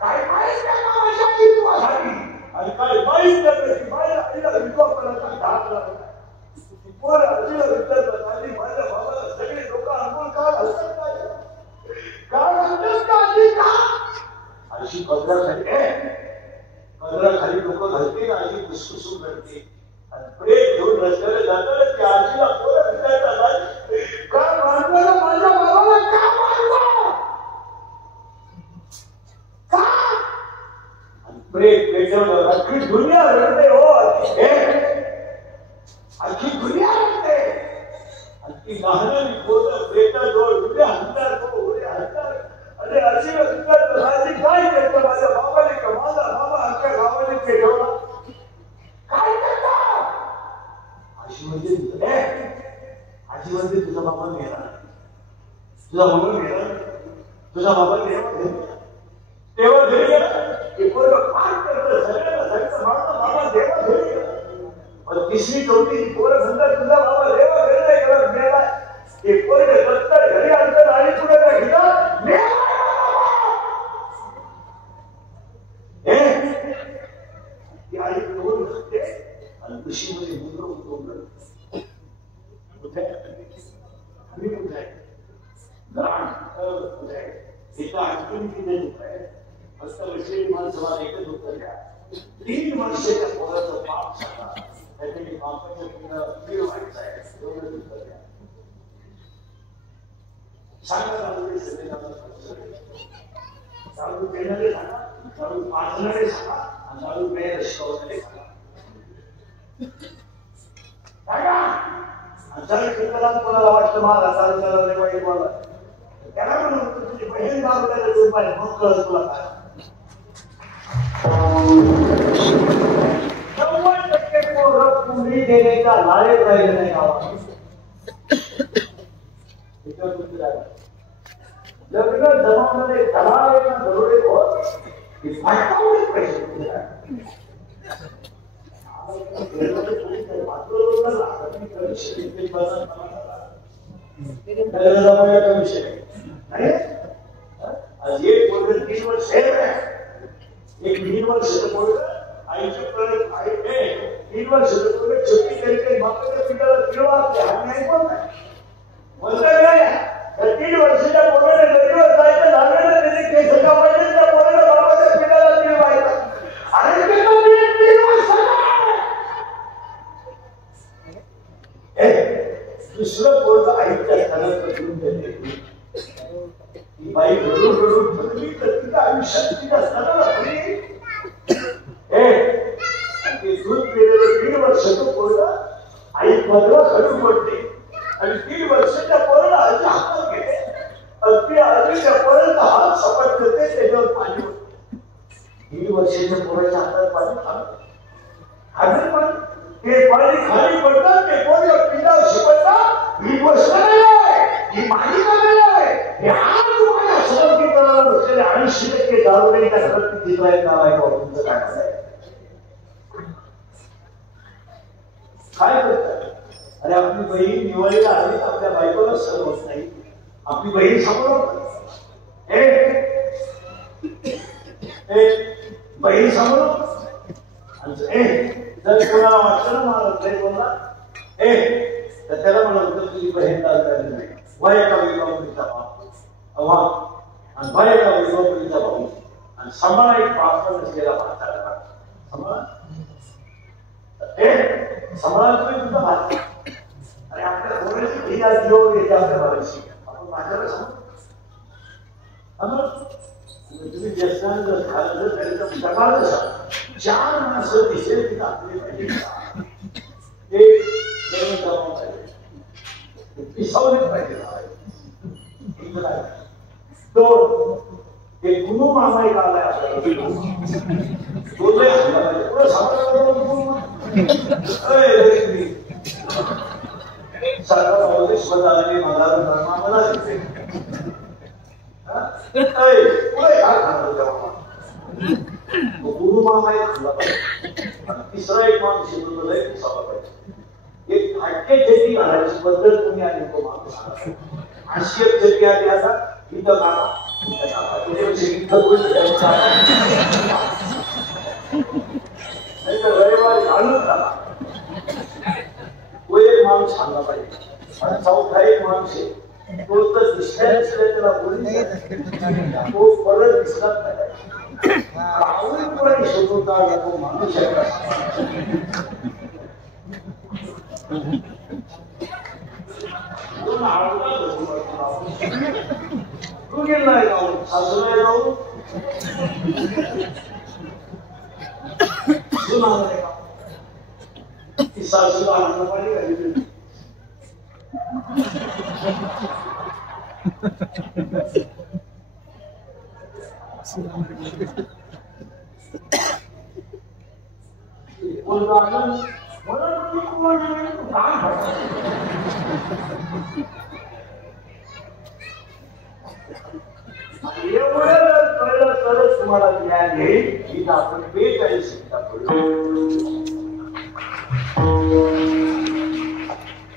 काय माहित त्या कामाच्या विधवा झाली आणि काय माहित त्याची बाहेर आईला विधवा करायचा धाक लागला पोरं आजीला विचारतात आधी माझ्या भावाला सगळे लोक अंघोळ का घालतात अशी पदराखाली लोक घालते आजी फुसफुसून रडते आणि प्रेम घेऊन रस्त्याला जातात त्या आजीला पोरं विचारतात का मारलं माझ्या बाबाला का मारलं का आणि प्रेम पेटवलं अख्खी दुनिया रडते हो अख्खी दुनिया रडते आणि ती लहानली पोरं प्रेताजवळ उड्या हंतात तो उड्या हंतात अरे अशी राजी काय करतं माझ्या बाबाने का माझा बाबा अख्ख्या गावाने पेटवला काय करता अशी म्हणजे आजी म्हणजे तुझा बाबा गेला तुझा बाबा गेला तुझा बाबा गेला तेव्हा घरी गेला की पोरं काय करतं सगळ्यांना सांगितलं माझा बाबा देवा घरी गेला पण 3री 4थी पोरं म्हणतात तुझा बाबा देवा घरी नाही गेला गेला ते पोरं दत्तर घरी आणतात आणि पुढे काय घेतात आई तोड असते आणि कृषीमध्ये मुद्र उतरवलं कुठे आम्ही कुठे आहे ग्राण कुठे आहे एका ऍक्टिव्हिटी कुठे आहे फक्त विषयी माणसं एकच उत्तर द्या 3 वर्षाच्या पोराचं पाप सांगा त्याच्याने पापाच्या पीड व्हायचं आहे एवढंच उत्तर द्या सांगा चालू पेनारे सांगा चालू पाजणारे सांगा आणि चालू पेन शिकवणारे सांगा आणि चालू कीर्तनात कोणाला वाटतं मला चालू चालवणे वाईट मला त्याला म्हणून तुझी बहीण मागवलेलं रूप आहे मग कळत तुला काय 90% पोरं पुरी देण्याच्या लायक राहिले नाही गावात लग्न जमावणारे दलाल दरोडे होत की फाटावले पैसे आज एक पोरग 3 वर्ष एक 3 वर्षाचं पोरग आईचे प्रयोग आहे 3 वर्षाचं पोरग छोटी काही बापाच्या पिठाला फिरवा हात नाही पण नाही म्हणतात काय 3 वर्षाच्या पोराने नदीवर जायचं लागलं त्याचे केस कापायचे त्या पोराने बापाच्या पिठाला फिरवायचं आणि दुसरं पोरग आईच्या स्थानात घेऊन देते ती बाई रडून रडून थकली तर तिच्या आयुष्यात तिच्या स्थानाला ते दूध पिलेलं 3 वर्षाचं पोरग आई पदरा खडून पडते आणि 3 वर्षाच्या पोराला आजी हातात घेते अगदी आजीच्या पोराचा हात सपाट करते त्याच्यावर पाणी होते 3 वर्षाच्या पोराच्या हातात पाणी खाली पण ते पाणी खाली पडतात ते पोरं पिंडावर शिपडतात ही गोष्ट नाही आहे ही मालिका नाही आहे हे आज तुम्हाला सहभागी करायला बसलेले 80% दारुड्यांच्या घरात चित्र आहेत नाव आहे का तुमचं काय म्हणाय काय करतात अरे आपली बहीण निवडीला आली तर आपल्या बायकोला सहन होत नाही आपली बहीण समोर बहीण समोर जर कोणाला वाटलं ना मला बोलला तर त्याला म्हणत होतं तुझी बहीण झाली नाही वय का विभागीचा भाऊ आणि वय का विभागीचा भाऊ आणि सांभाळा एक पाच नसलेला भाषा सांभाळा सांभाळा तुम्ही तुमचा भाषा आणि आपल्या थोडेसे ही आज योग येते आपल्या भाषेशी आपण भाषेला समज तुम्ही व्यसनान जर झालं जर तरी तर जगाला सांग चार माणसं दिसेल की आपली पाहिजे एक जबाब पाहिजे पिसावले पाहिजे दोन एक गुरु मामा एक आलाय आपल्याला दोन पाहिजे पुढे सरकार भाऊ स्वतः मला दिसते गुरु मामा एक खाल्ला पाहिजे तिसरा एक माणूस शिकवतो पाहिजे एक फाटके चेटी घालायची पद्धत तुम्ही आणि तो माणूस अशी एक चेटी आली आता इथं काका रविवारी घालून झाला तो एक माणूस खाल्ला पाहिजे आणि चौथा एक माणूस आहे तो तर दिसल्याच त्याला बोली तो परत दिसलाच नाही आवडीपुढे शोधून काढला तो माणूस तू गेलाय जाऊन सासूला जाऊ ती सासूला आनंद पाहिजे एवढं कळलं तरच तुम्हाला ज्ञान येईल की आपण 42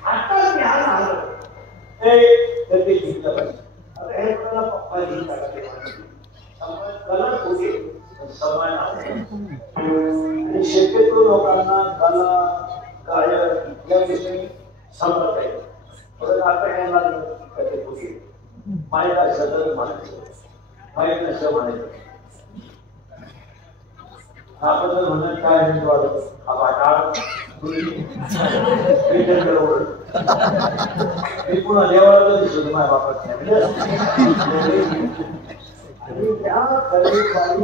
आता ज्ञान आलं ते शिकलं पाहिजे आता हे कोणाला पप्पा कला होते समान आणि शक्यतो लोकांना कला गायक या विषयी समजत आहे परत आता यांना कधी होते माहीत असं तर म्हणायचं माहीत नसतं म्हणायचं आपण जर म्हणत काय हा बाटा पुन्हा देवाला दिसतो माझ्या बापात त्या कलेपाळी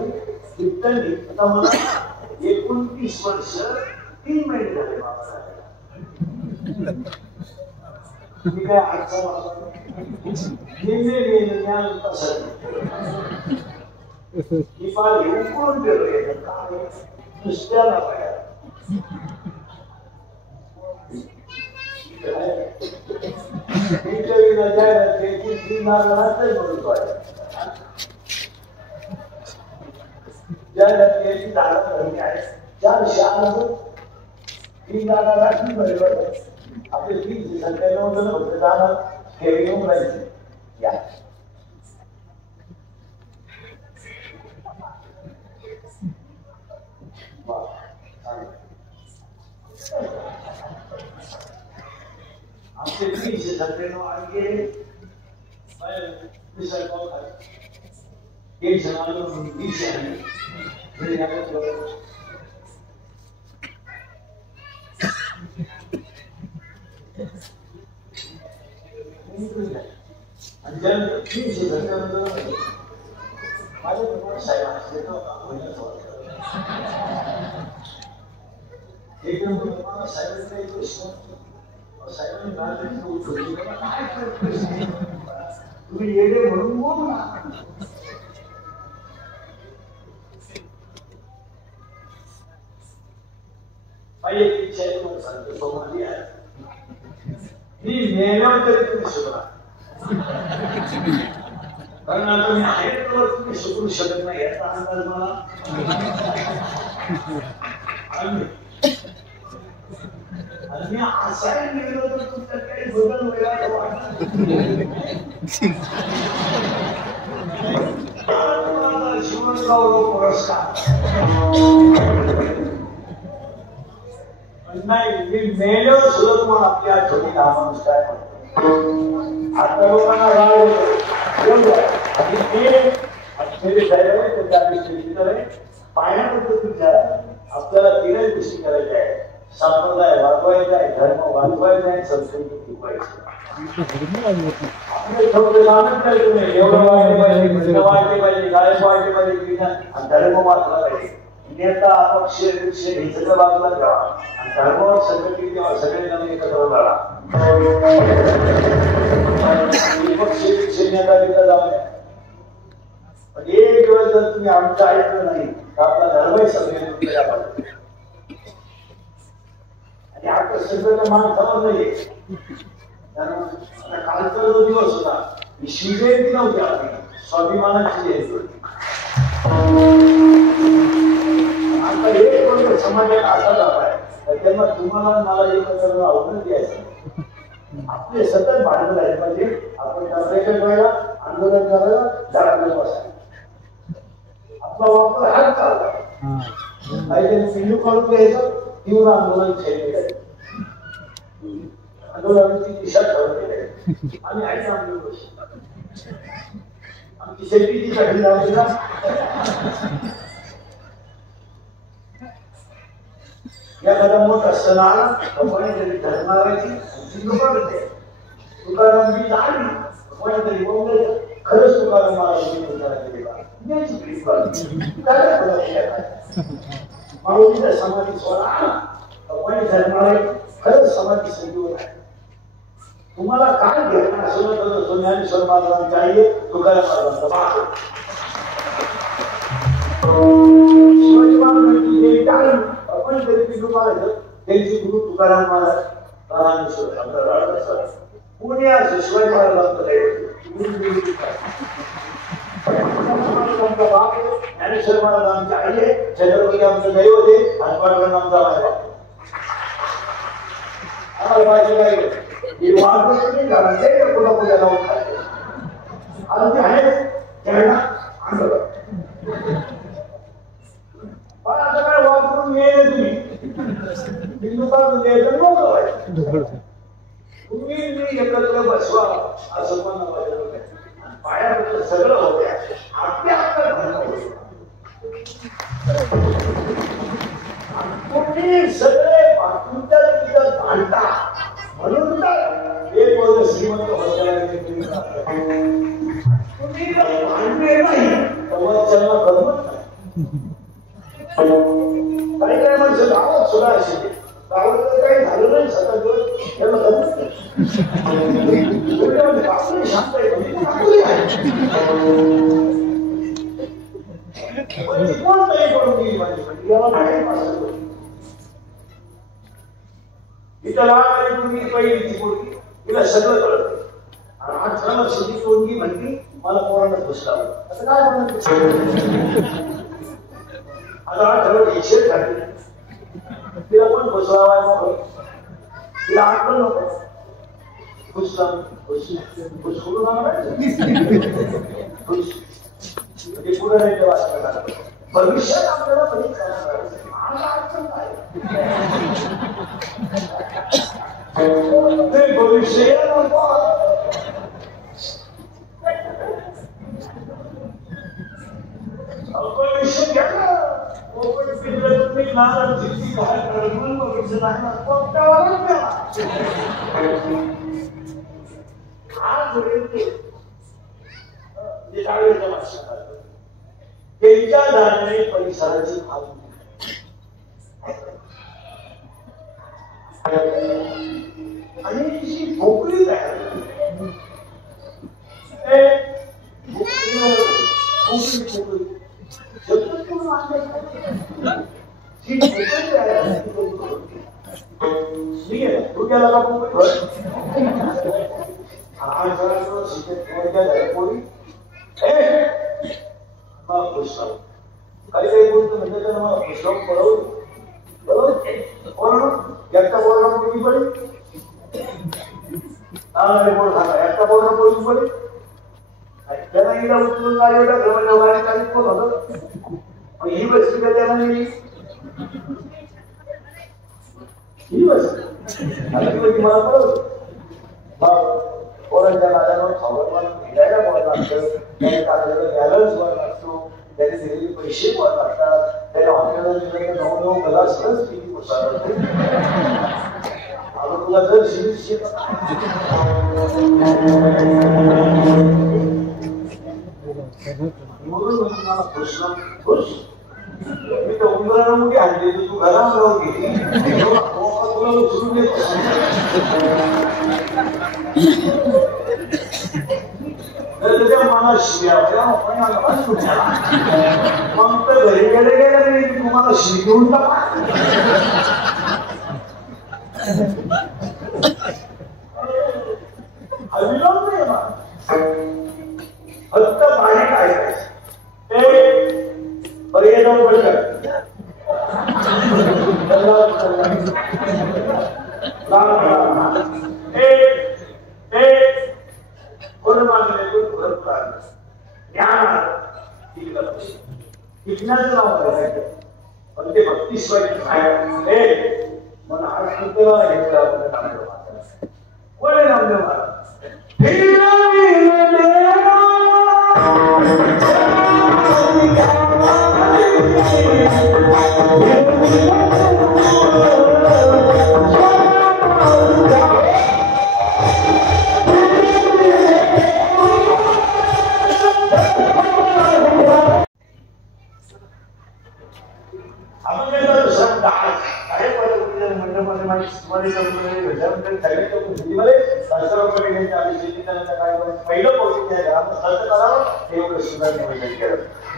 कीर्तनी आता मला 29 वर्ष 3 महिने झाले बाबा मी काय आजचा बाबा ही पाळी उकळून गेलो काय नुसत्याला पाया आपले 30 संख्या जाणार हे येऊन राहायचे या आपले 30 संख्या आगे मिसल पाव खाए एक जनालो 20 है मेरे यहाँ पे आणि जन 30 संख्या माझे तुम्हाला साहेब असले तर एक नंबर तुम्हाला साहेब एक प्रश्न साहेबांनी नाव उठवली काय तुम्ही येडे म्हणून बोल ना माझी एक इच्छा आहे तुम्हाला सांगतो सोमाली आहे मी नेल्यावर तरी तुम्ही सुद्धा कारण आता मी आहे तर तुम्ही शिकू शकत नाही याचा अंदाज मला आणि असायला गेलो तर तुमच्यात काही बदल वेगळा वाटत जीवनगौरव पुरस्कार नाही मी मेलो सुद्धा तुम्हाला आपली आठवणी माणूस काय म्हणतो आता लोकांना राग होतो आणि ते पाहण्याबद्दल आपल्याला तीनच गोष्टी करायच्या आहे संप्रदाय वाचवायचा आहे धर्म वाचवायचा आहे संस्कृती टिकवायची आपले छोटे मानत नाही तुम्ही एवढं वाढले पाहिजे वाढले पाहिजे गायब वाढले पाहिजे आणि धर्म वाचला पाहिजे नेता अपक्ष वृक्ष हे सगळं बाजूला ठेवा आणि धर्मावर संकटी तेव्हा सगळे जण एकत्र करा विपक्ष वृक्ष नेता बिता जाऊ नये पण एक वेळ जर तुम्ही आमचं ऐकलं नाही तर आपला धर्मही सगळे आणि आता सगळं माणसावर नाहीये कालचा जो दिवस होता शिवजयंती नव्हती आपली स्वाभिमानाची जयंती होती आता एक कोणत्या समाजात असा जात आहे त्यांना तुम्हाला मला एकत्र आवडून द्यायचं आपले सतत भांडण राहिले पाहिजे आपण करायचं वेळेला आंदोलन करायला घराकडे बसायला आपला वापर हाच चालला काही पिल्लू काढून घ्यायचं तीव्र आंदोलन खेळले आंदोलनाची दिशा ठरवलेली आणि आईच्या आमची शेतीची साठी लावली ना एखादा मोठा सण आला कोणीतरी धर्माची तुकाराम कोणीतरी बोललं खरंच तुकाराम माऊलीचा समाधी सोहळा कोणी धर्माला खरंच समाधी संजीवन आहे तुम्हाला काय घटना असं ज्ञानेश्वर महाराजांना चाहिए तुकाराम महाराजांचा शिवाजी महाराजांची कोणीतरी पिंडू मारायचं त्यांची गुरु तुकाराम महाराज पुणे असं शिवाजी महाराजांचं ज्ञानेश्वर महाराज आमचे आई आहे छत्रपती आमचं दैवत आहे आणि पांडुरंग आमचा आहे आम्हाला पाहिजे काय हे वाद नाही झाला ते कुठं कुठे लावून खायचे आता ते आहे त्यांना आंदोलन पण आता काय वाद करून मिळेल तुम्ही हिंदुत्वाचं द्यायचं नव्हतं तुम्ही एकत्र बसवा असं पण पायाबद्दल सगळं होते आपल्या तुम्ही सगळे तुमच्या तिथं भांडता म्हणून तर एक वर्ग श्रीमंत तुम्ही जर भांडले नाही तर त्यांना करमत नाही काही काय माणसं गावात सुद्धा असे गावात काही झालं नाही सतत त्यांना करमत नाही शांत कोणतरी करून गेली माझी याला नाही तिथं लहान मुलगी पहिली मुलगी तिला सगळं कळतं आणि 18 वर्षाची मुलगी म्हणती मला पोरांना घुसलावं असं काय म्हणत आता 18 वर्षी झाली तिला पण घुसलावाय मग तिला आठवण नको घुसला घुसखोरून म्हणजे पुढे नाही वाचणार भविष्यात आपल्याला बरीच भविष्य भविष्य घ्या तुम्ही नाराज बाहेर भविष्य त्यांच्या दाराने परिसराची भावना आणि जी भोकळी तयार पुष्कळ काही काही गोष्ट म्हणजे तर मला पुष्कळ बरोबर एकटा बोलणं पोळी पडेल बोल झाला एकटा बोलणं पोळी पडेल त्याला हिला उचलून गाडी गाडी चालीत कोण होतं ही बसली का त्याला नाही ही बसली आता ती मला कळत पोरांच्या माझ्यावर खबर फिरायला पडत असतं त्याने टाकलेलं बॅलन्स वर असतो त्याने दिलेले पैसे वर असतात त्याने हॉटेलला दिलेले 9 ग्लास सहज किती पुसार अगं तुला जर शिक म्हणून मला खुश खुश मी तर उंबराला मोठी आणली तू घरावर राहून गेली तुला उचलून घेत तुझ्या मनात शिव्या मग तर घरी गेले गेले तरी तुम्हाला शिवी घेऊन टाका विनोद नाही फक्त पाणी काय ते पर्याय जाऊन पडलं शिकण्याचं नाव करायचं पण ते भक्तीशिवाय मला हा शुद्धला घेतला कोण आहे नामदेव महाराज पहिलं कौतुक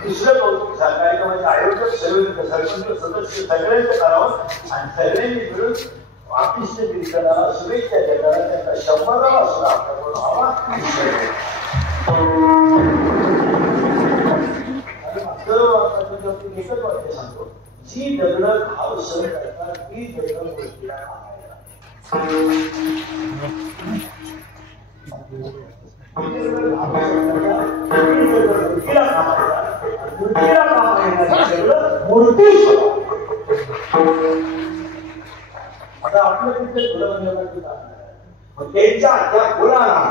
दुसरं कौतुक कार्यक्रमाचे आयोजक सरपंच सदस्य सगळ्यांचं करावं आणि सगळ्यांनी मिळून ऑफिसच्या कीर्तनाला शुभेच्छा देताना त्यांचा 100वा सुद्धा आपल्याकडून व्हावा एकच वाक्य सांगतो जी दगड भाव सहन करतात ती दगड गोष्टीला आता आपलं तिथे त्यांच्या त्या फुलाला